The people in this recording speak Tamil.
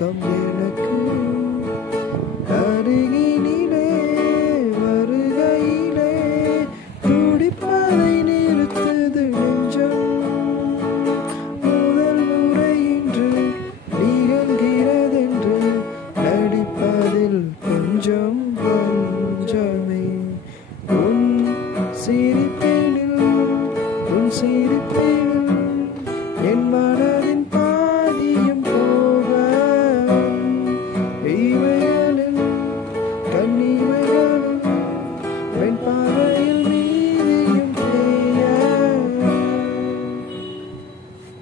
பக்கம் எனக்கு அருகினிலே வருகையிலே துடிப்பதை நிறுத்தது நெஞ்சம். முதல் முறை இன்று நிகழ்கிறதென்று நடிப்பதில் கொஞ்சம் கொஞ்சமே உன் சிரிப்பினில் என் மன